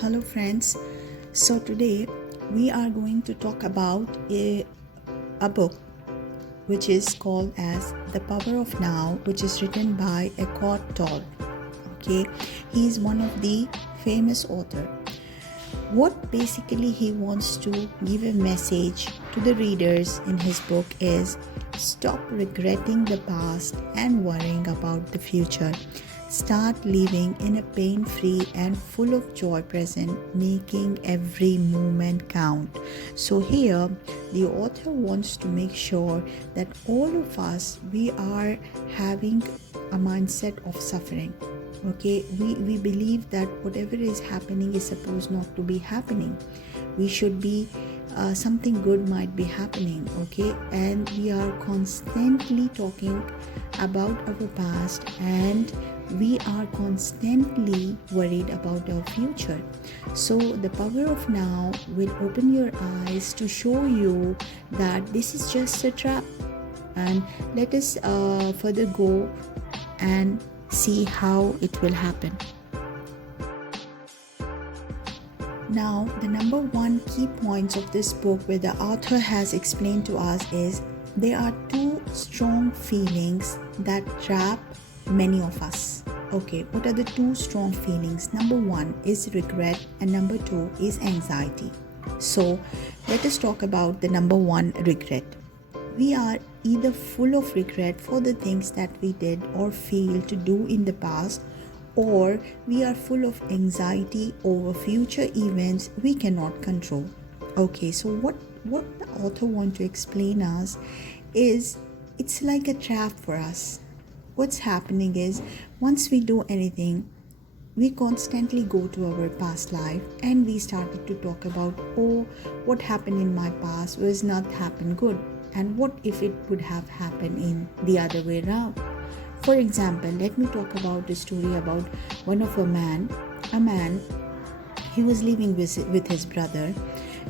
Hello friends. So today we are going to talk about a book which is called as The Power of Now, which is written by Eckhart Tolle. Okay, he is one of the famous author. What basically he wants to give a message to the readers in his book is stop regretting the past and worrying about the future. Start living in a pain-free and full of joy present, making every moment count. So here, the author wants to make sure that all of us, we are having a mindset of suffering. Okay, we believe that whatever is happening is supposed not to be happening. We should be something good might be happening. Okay, and we are constantly talking about our past, and we are constantly worried about our future. So the power of now will open your eyes to show you that this is just a trap. And let us further go and see how it will happen. Now, the number one key points of this book where the author has explained to us is there are two strong feelings that trap many of us. Okay, what are the two strong feelings? Number one is regret and number two is anxiety. So let us talk about the number one, regret. We are either full of regret for the things that we did or failed to do in the past, or we are full of anxiety over future events we cannot control. Okay, so what the author wants to explain us is it's like a trap for us. What's happening is once we do anything, we constantly go to our past life and we started to talk about, oh, what happened in my past was not happened good, and what if it would have happened in the other way around. For example, let me talk about the story about one of a man, he was living with his brother,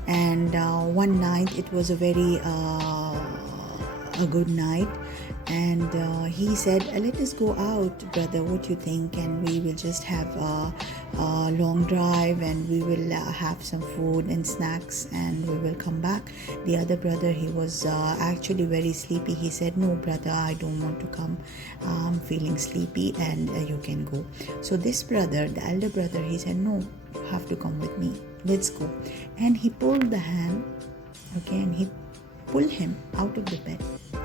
and one night it was a very a good night, and he said, let us go out, brother, what do you think, and we will just have a long drive, and we will have some food and snacks, and we will come back. The other brother, he was actually very sleepy. He said, no brother, I don't want to come, I'm feeling sleepy, and you can go. So this brother, the elder brother, he said, no, you have to come with me, let's go. And he pulled the hand, okay, and he pulled him out of the bed,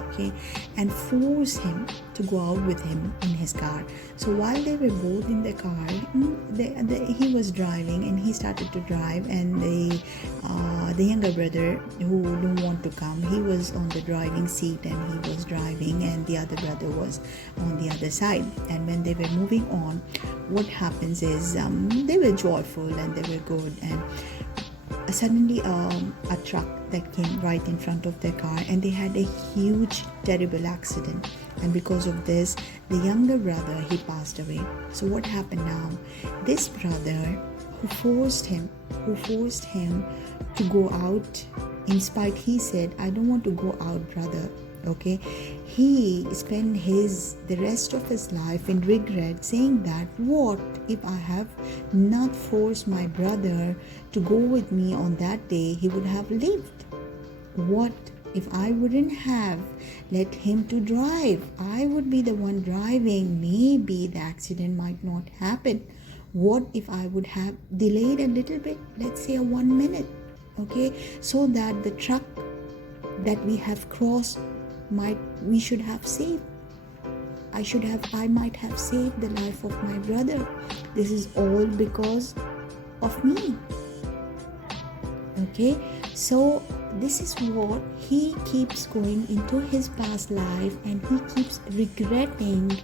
okay, and force him to go out with him in his car. So while they were both in the car, he was driving and he started to drive, and the younger brother who didn't want to come, he was on the driving seat and he was driving, and the other brother was on the other side. And when they were moving on, what happens is they were joyful and they were good, and suddenly a truck that came right in front of their car, and they had a huge terrible accident, and because of this the younger brother, he passed away. So what happened now, this brother who forced him to go out, in spite he said, I don't want to go out, brother, okay, he spent the rest of his life in regret, saying that what if I have not forced my brother to go with me on that day, he would have lived. What if I wouldn't have let him to drive, I would be the one driving, maybe the accident might not happen. What if I would have delayed a little bit, let's say 1 minute, okay, so that the truck that we have crossed we should have saved. I might have saved the life of my brother. This is all because of me. Okay, so this is what he keeps going into his past life, and he keeps regretting,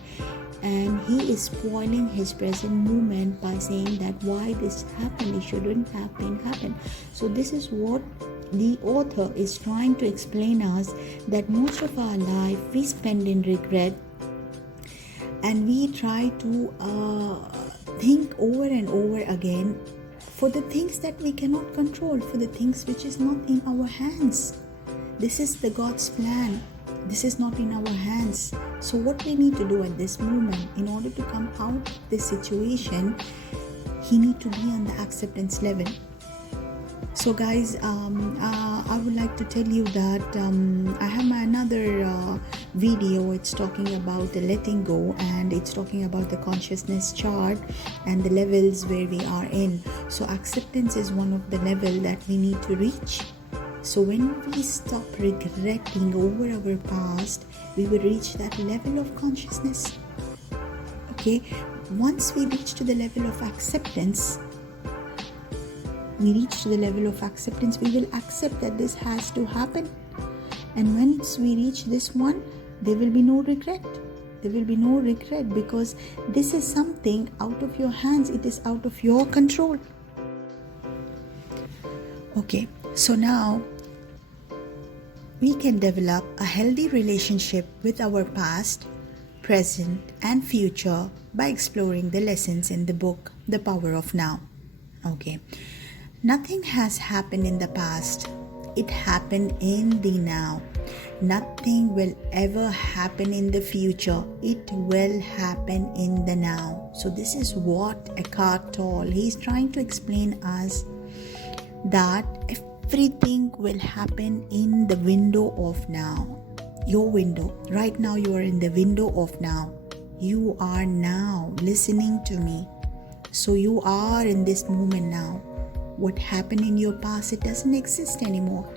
and he is spoiling his present moment by saying that why this happened, it shouldn't have been happened. So this is what the author is trying to explain us, that most of our life we spend in regret, and we try to think over and over again for the things that we cannot control, for the things which is not in our hands. This is the God's plan. This is not in our hands. So what we need to do at this moment in order to come out of this situation he need to be on the acceptance level. So guys, I would like to tell you that I have another video. It's talking about the letting go, and it's talking about the consciousness chart and the levels where we are in. So acceptance is one of the level that we need to reach. So when we stop regretting over our past, we will reach that level of consciousness. Okay, once we reach to the level of acceptance, we will accept that this has to happen. And once we reach this one, there will be no regret. Because this is something out of your hands. It is out of your control. Okay, so now we can develop a healthy relationship with our past, present, and future by exploring the lessons in the book, The Power of Now. Okay. Nothing has happened in the past. It happened in the now. Nothing will ever happen in the future. It will happen in the now. So this is what Eckhart Tolle, he's trying to explain us that everything will happen in the window of now. Your window. Right now you are in the window of now. You are now listening to me. So you are in this moment now. What happened in your past, it doesn't exist anymore,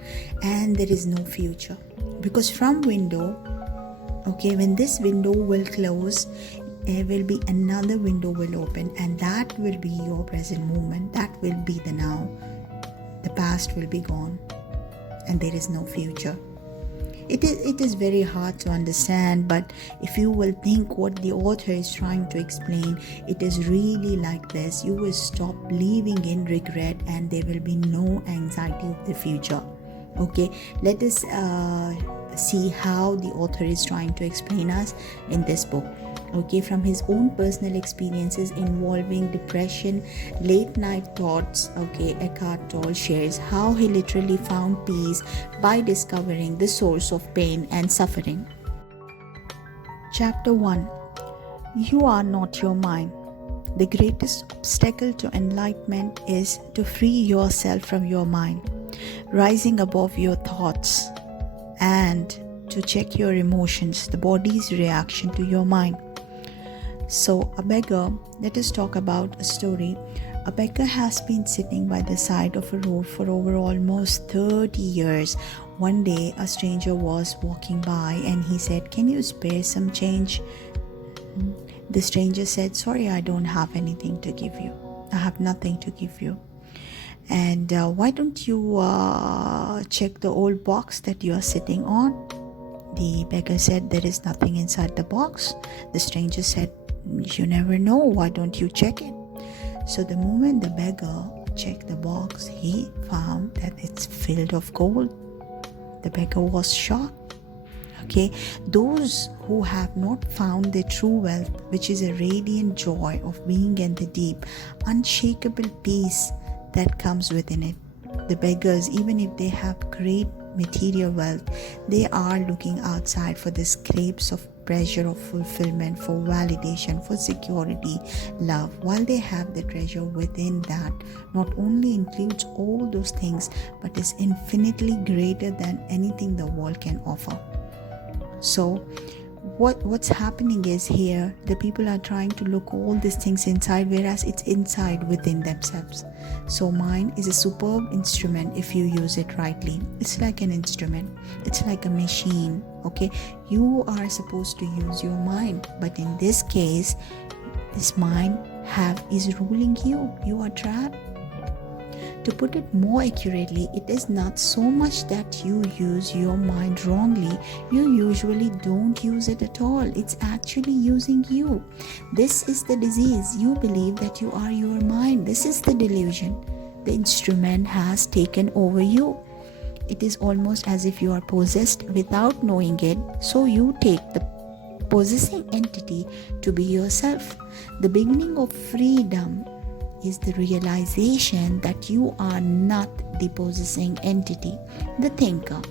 and there is no future. Because from window, okay, when this window will close, there will be another window will open, and that will be your present moment. That will be the now. The past will be gone, and there is no future. It is very hard to understand, but if you will think what the author is trying to explain, it is really like this. You will stop living in regret, and there will be no anxiety of the future. Okay, let us see how the author is trying to explain us in this book. Okay, from his own personal experiences involving depression, late night thoughts, okay, Eckhart Tolle shares how he literally found peace by discovering the source of pain and suffering. Chapter 1. You are not your mind. The greatest obstacle to enlightenment is to free yourself from your mind, rising above your thoughts, and to check your emotions, the body's reaction to your mind. So a beggar, let us talk about a story. A beggar has been sitting by the side of a road for over almost 30 years. One day a stranger was walking by and he said, "Can you spare some change?" The stranger said, "Sorry, I don't have anything to give you. I have nothing to give you. And why don't you check the old box that you are sitting on?" The beggar said, "There is nothing inside the box." The stranger said, "You never know. Why don't you check it?" So the moment the beggar checked the box, he found that it's filled of gold. The beggar was shocked. Okay, those who have not found their true wealth, which is a radiant joy of being in the deep, unshakable peace that comes within it. The beggars, even if they have great material wealth, they are looking outside for the scrapes of pressure of fulfillment, for validation, for security, love, while they have the treasure within that not only includes all those things, but is infinitely greater than anything the world can offer. So what's happening is here, the people are trying to look all these things inside, whereas it's inside within themselves. So mind is a superb instrument if you use it rightly. It's like an instrument. It's like a machine. Okay, you are supposed to use your mind, but in this case, this mind is ruling you. You are trapped. To put it more accurately, it is not so much that you use your mind wrongly. You usually don't use it at all. It's actually using you. This is the disease. You believe that you are your mind. This is the delusion. The instrument has taken over you. It is almost as if you are possessed without knowing it. So you take the possessing entity to be yourself. The beginning of freedom is the realization that you are not the possessing entity, the thinker.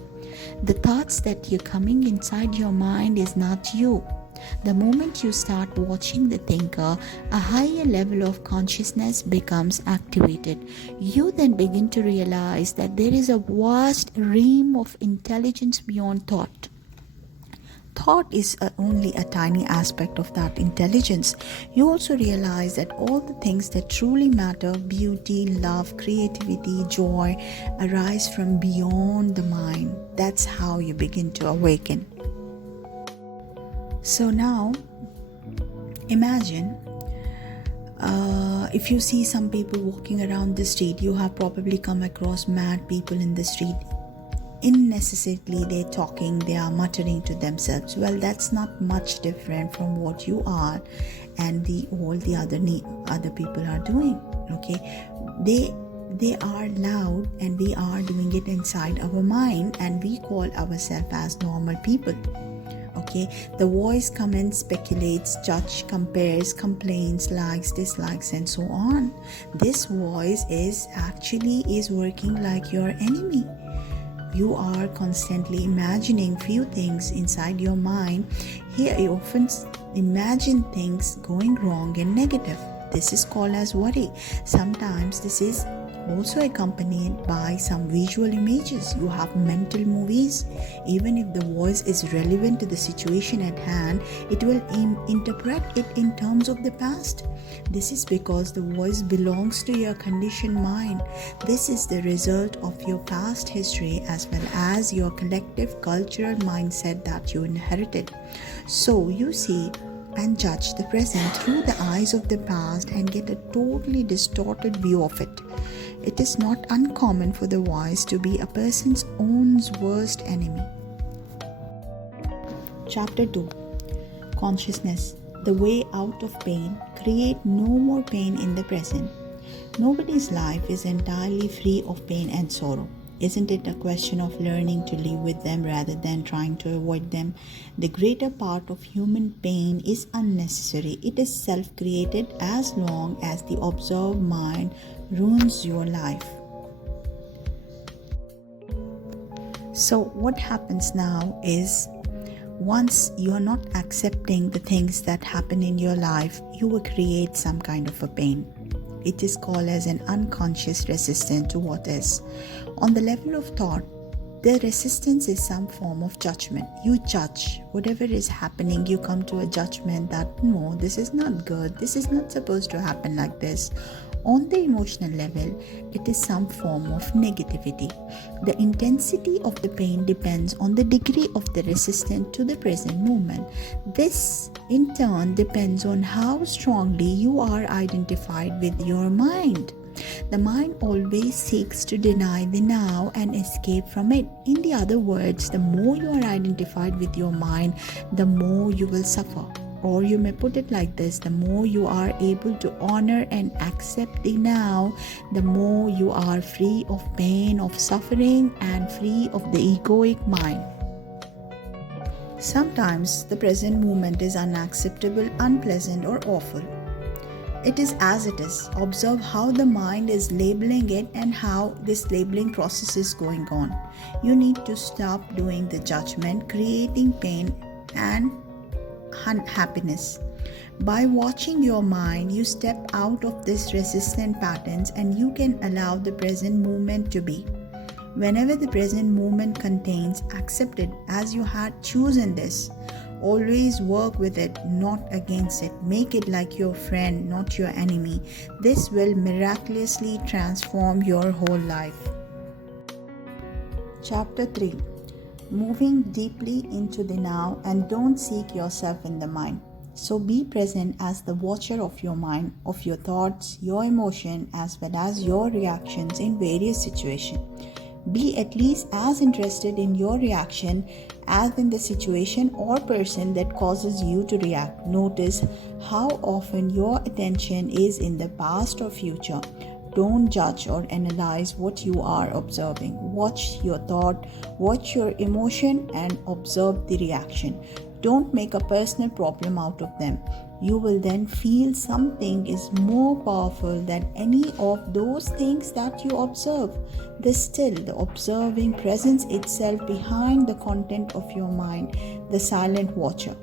The thoughts that you're coming inside your mind is not you. The moment you start watching the thinker, a higher level of consciousness becomes activated. You then begin to realize that there is a vast realm of intelligence beyond thought. Thought is only a tiny aspect of that intelligence. You also realize that all the things that truly matter, beauty, love, creativity, joy, arise from beyond the mind. That's how you begin to awaken. So now, imagine if you see some people walking around the street. You have probably come across mad people in the street. Unnecessarily they're talking, they are muttering to themselves. Well, that's not much different from what you are and all the other people are doing. Okay, they are loud and we are doing it inside our mind, and we call ourselves as normal people. Okay, the voice comments, speculates, judge, compares, complains, likes, dislikes, and so on. This voice is working like your enemy. You are constantly imagining few things inside your mind. Here you often imagine things going wrong and negative. This is called as worry. Sometimes this is also accompanied by some visual images. You have mental movies. Even if the voice is relevant to the situation at hand, it will interpret it in terms of the past. This is because the voice belongs to your conditioned mind. This is the result of your past history as well as your collective cultural mindset that you inherited. So you see and judge the present through the eyes of the past and get a totally distorted view of it. It is not uncommon for the voice to be a person's own worst enemy. Chapter 2. Consciousness, the way out of pain. Create no more pain in the present. Nobody's life is entirely free of pain and sorrow. Isn't it a question of learning to live with them rather than trying to avoid them? The greater part of human pain is unnecessary. It is self-created as long as the observed mind ruins your life. So what happens now is, once you are not accepting the things that happen in your life, you will create some kind of a pain. It is called as an unconscious resistance to what is. On the level of thought, the resistance is some form of judgment. You judge whatever is happening. You come to a judgment that no, this is not good. This is not supposed to happen like this. On the emotional level, it is some form of negativity. The intensity of the pain depends on the degree of the resistance to the present moment. This, in turn, depends on how strongly you are identified with your mind. The mind always seeks to deny the now and escape from it. In the other words, the more you are identified with your mind, the more you will suffer. Or you may put it like this: the more you are able to honor and accept the now, the more you are free of pain, of suffering, and free of the egoic mind. Sometimes the present moment is unacceptable, unpleasant, or awful. It is as it is. Observe how the mind is labeling it and how this labeling process is going on. You need to stop doing the judgment, creating pain and unhappiness. By watching your mind, you step out of these resistant patterns and you can allow the present moment to be. Whenever the present moment contains, accept it as you had chosen this. Always work with it, not against it. Make it like your friend, not your enemy. This will miraculously transform your whole life. Chapter 3. Moving deeply into the now, and don't seek yourself in the mind. So be present as the watcher of your mind, of your thoughts, your emotion, as well as your reactions in various situations. Be at least as interested in your reaction as in the situation or person that causes you to react. Notice how often your attention is in the past or future. Don't judge or analyze what you are observing. Watch your thought, watch your emotion, and observe the reaction. Don't make a personal problem out of them. You will then feel something is more powerful than any of those things that you observe. The observing presence itself behind the content of your mind, the silent watcher.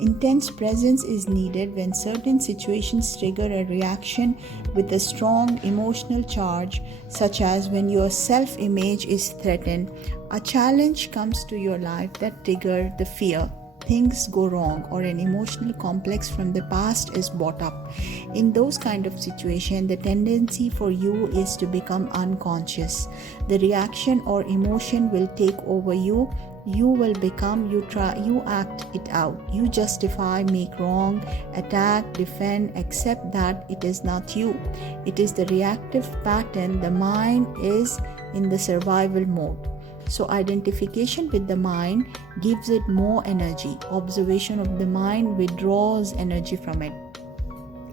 Intense presence is needed when certain situations trigger a reaction with a strong emotional charge, such as when your self-image is threatened. A challenge comes to your life that triggers the fear. Things go wrong, or an emotional complex from the past is brought up. In those kind of situations, the tendency for you is to become unconscious. The reaction or emotion will take over you. You will become, you act it out. You justify, make wrong, attack, defend, accept that it is not you. It is the reactive pattern. The mind is in the survival mode. So identification with the mind gives it more energy. Observation of the mind withdraws energy from it.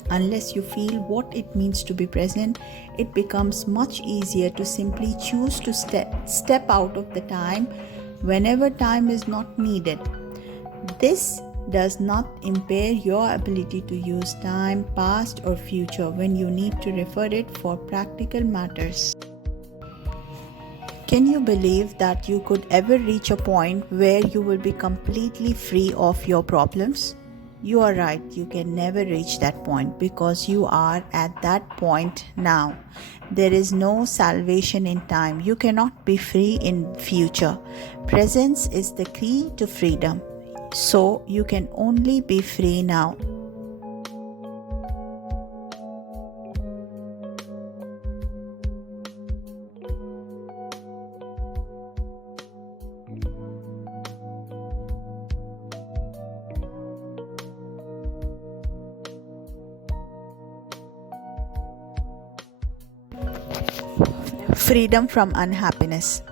Unless you feel what it means to be present, it becomes much easier to simply choose to step out of the time whenever time is not needed. This does not impair your ability to use time, past or future, when you need to refer it for practical matters. Can you believe that you could ever reach a point where you will be completely free of your problems? You are right, you can never reach that point because you are at that point now. There is no salvation in time. You cannot be free in future. Presence is the key to freedom. So you can only be free now. Freedom from unhappiness.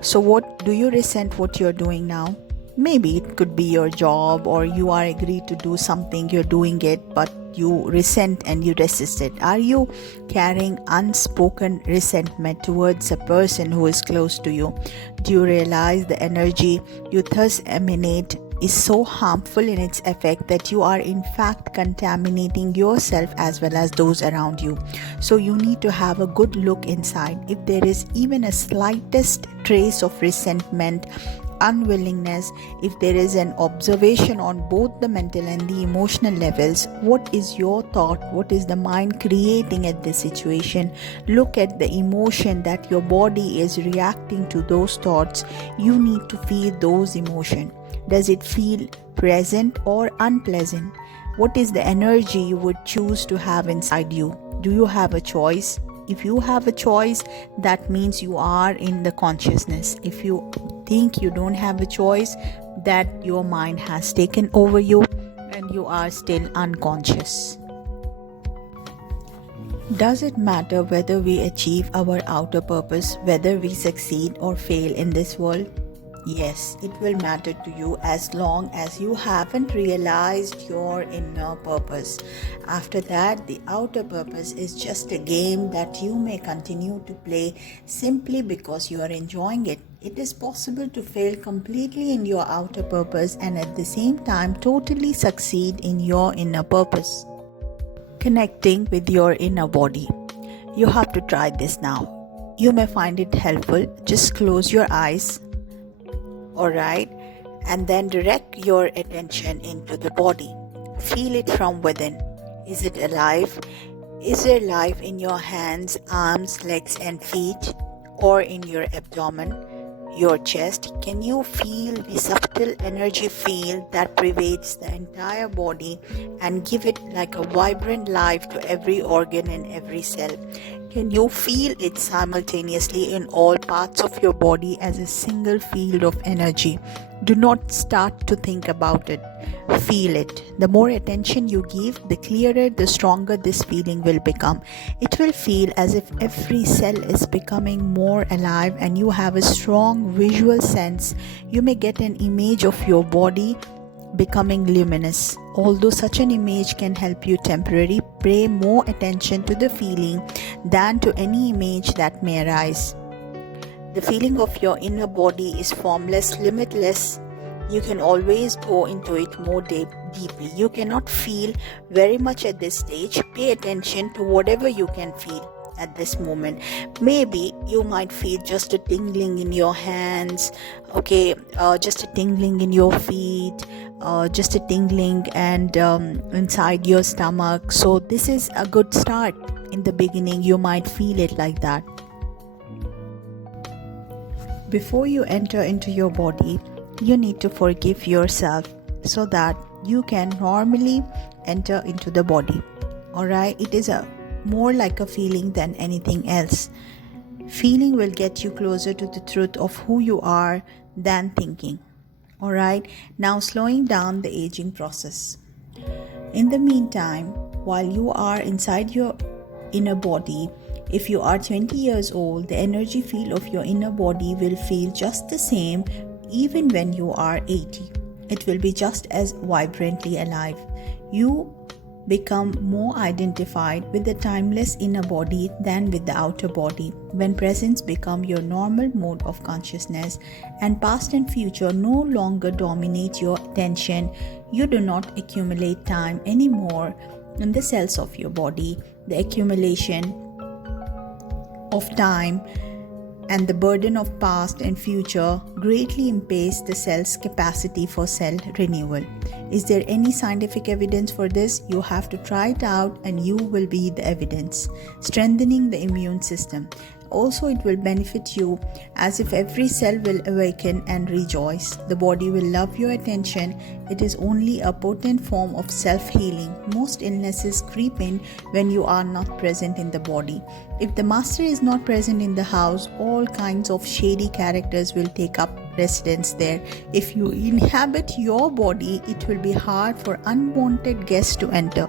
So what do you resent what you're doing now? Maybe it could be your job, or you are agreed to do something, you're doing it, but you resent and you resist it. Are you carrying unspoken resentment towards a person who is close to you? Do you realize the energy you thus emanate is so harmful in its effect that you are in fact contaminating yourself as well as those around you? So you need to have a good look inside. If there is even a slightest trace of resentment, unwillingness, if there is an observation on both the mental and the emotional levels, what is your thought? What is the mind creating at this situation? Look at the emotion that your body is reacting to those thoughts. You need to feel those emotions. Does it feel pleasant or unpleasant? What is the energy you would choose to have inside you? Do you have a choice? If you have a choice, that means you are in the consciousness. If you think you don't have a choice, that your mind has taken over you and you are still unconscious. Does it matter whether we achieve our outer purpose, whether we succeed or fail in this world? Yes, it will matter to you as long as you haven't realized your inner purpose. After that, the outer purpose is just a game that you may continue to play simply because you are enjoying it. It is possible to fail completely in your outer purpose and at the same time totally succeed in your inner purpose. Connecting with your inner body. You have to try this now. You may find it helpful. Just close your eyes. Alright, and then direct your attention into the body. Feel it from within. Is it alive? Is there life in your hands, arms, legs and feet, or in your abdomen, your chest? Can you feel the subtle energy field that pervades the entire body and give it like a vibrant life to every organ and every cell? Can you feel it simultaneously in all parts of your body as a single field of energy? Do not start to think about it. Feel it. The more attention you give, the clearer, the stronger this feeling will become. It will feel as if every cell is becoming more alive and you have a strong visual sense. You may get an image of your body becoming luminous. Although such an image can help you temporarily, pay more attention to the feeling than to any image that may arise. The feeling of your inner body is formless, limitless. You can always go into it more deeply. You cannot feel very much at this stage. Pay attention to whatever you can feel. at this moment. Maybe you might feel just a tingling in your hands, okay, just a tingling in your feet, just a tingling and inside your stomach. So this is a good start. In the beginning you might feel it like that. Before you enter into your body, you need to forgive yourself so that you can normally enter into the body. Alright, it is a more like a feeling than anything else. Feeling will get you closer to the truth of who you are than thinking. Alright, now slowing down the aging process. In the meantime, while you are inside your inner body, if you are 20 years old, the energy field of your inner body will feel just the same even when you are 80. It will be just as vibrantly alive. You become more identified with the timeless inner body than with the outer body. When presence become your normal mode of consciousness and past and future no longer dominate your attention, you do not accumulate time anymore in the cells of your body. The accumulation of time and the burden of past and future greatly impairs the cell's capacity for cell renewal. Is there any scientific evidence for this? You have to try it out and you will be the evidence. Strengthening the immune system. Also, it will benefit you as if every cell will awaken and rejoice. The body will love your attention. It is only a potent form of self-healing. Most illnesses creep in when you are not present in the body. If the master is not present in the house, all kinds of shady characters will take up residence there. If you inhabit your body, it will be hard for unwanted guests to enter.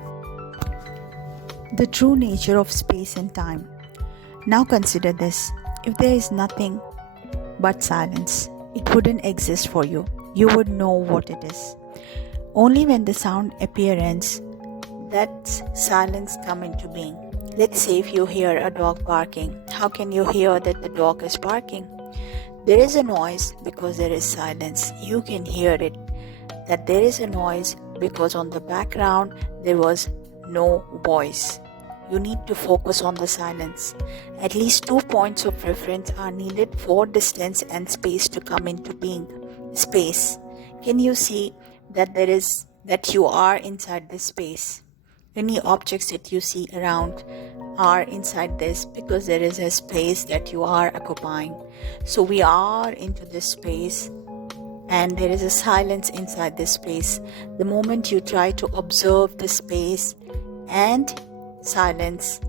The true nature of space and time. Now consider this. If there is nothing but silence, it wouldn't exist for you. You would know what it is. Only when the sound appearance, that silence come into being. Let's say if you hear a dog barking, how can you hear that the dog is barking? There is a noise because there is silence. You can hear it, that there is a noise because on the background there was no voice. You need to focus on the silence. At least 2 points of reference are needed for distance and space to come into being. Space. Can you see that you are inside this space? Any objects that you see around are inside this because there is a space that you are occupying. So we are into this space and there is a silence inside this space. The moment you try to observe the space and silence,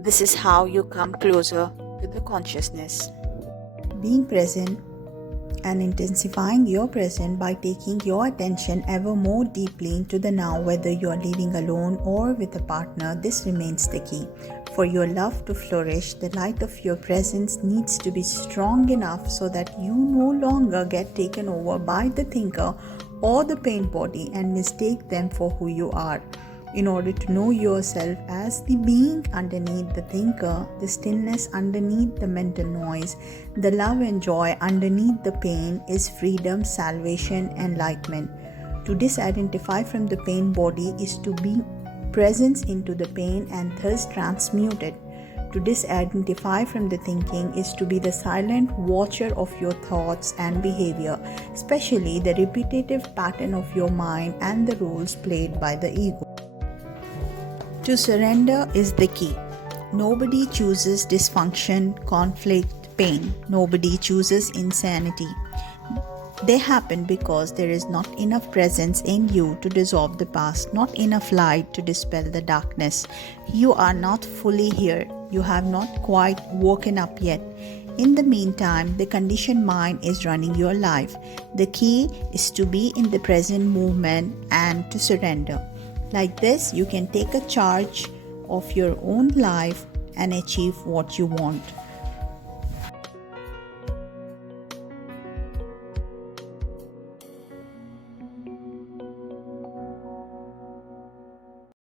this is how you come closer to the consciousness. Being present and intensifying your present by taking your attention ever more deeply into the now, whether you are living alone or with a partner, this remains the key. For your love to flourish, the light of your presence needs to be strong enough so that you no longer get taken over by the thinker or the pain body and mistake them for who you are. In order to know yourself as the being underneath the thinker, the stillness underneath the mental noise, the love and joy underneath the pain is freedom, salvation, enlightenment. To disidentify from the pain body is to be presence into the pain and thus transmute it. To disidentify from the thinking is to be the silent watcher of your thoughts and behavior, especially the repetitive pattern of your mind and the roles played by the ego. To surrender is the key. Nobody chooses dysfunction, conflict, pain. Nobody chooses insanity. They happen because there is not enough presence in you to dissolve the past, not enough light to dispel the darkness. You are not fully here. You have not quite woken up yet. In the meantime, the conditioned mind is running your life. The key is to be in the present movement and to surrender. Like this, you can take a charge of your own life and achieve what you want.